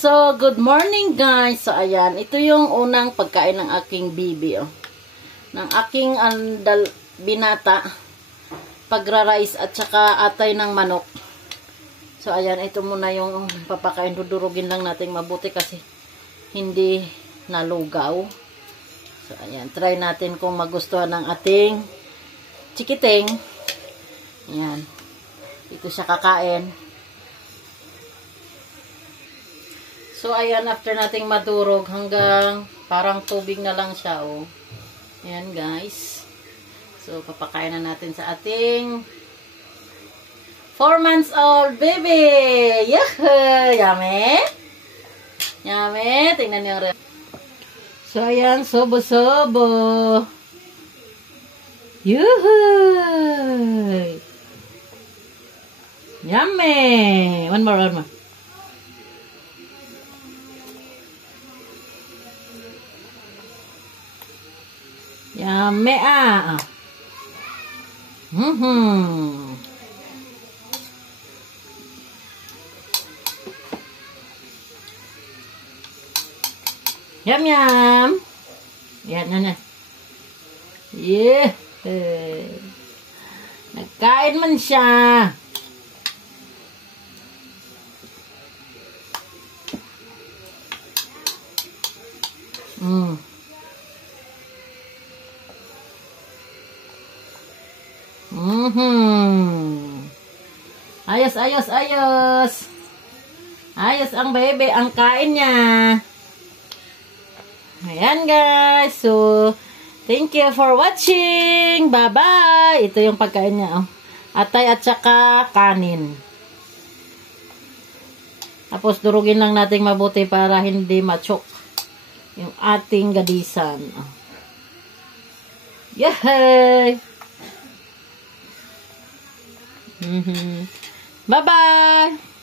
So, good morning guys. So, ayan. Ito yung unang pagkain ng aking bibi. Oh. Ng aking binata. Pagra-rice at saka atay ng manok. So, ayan. Ito muna yung papakain. Dudurugin lang natin mabuti kasi hindi nalugaw. So, ayan. Try natin kung magustuhan ng ating chikiting. Ayan. Ito siya kakain. So, ayan, after nating madurog, hanggang parang tubig na lang siya, oh. Ayan, guys. So, papakain na natin sa ating 4 months old baby! Yahoo! Yummy! Yummy! Tingnan niyo rin. So, ayan, sobo-sobo. Yuhu! Yummy! One more. Yummy ah. Yum yum. Yan na. Yeah. Nagkain man siya. Ayos. Ayos ang baby, ang kain niya. Ayan guys. So, thank you for watching. Bye-bye. Ito yung pagkain niya. Oh. Atay at saka kanin. Tapos durugin lang natin mabuti para hindi machok yung ating gadisan. Oh. Yay! Bye-bye!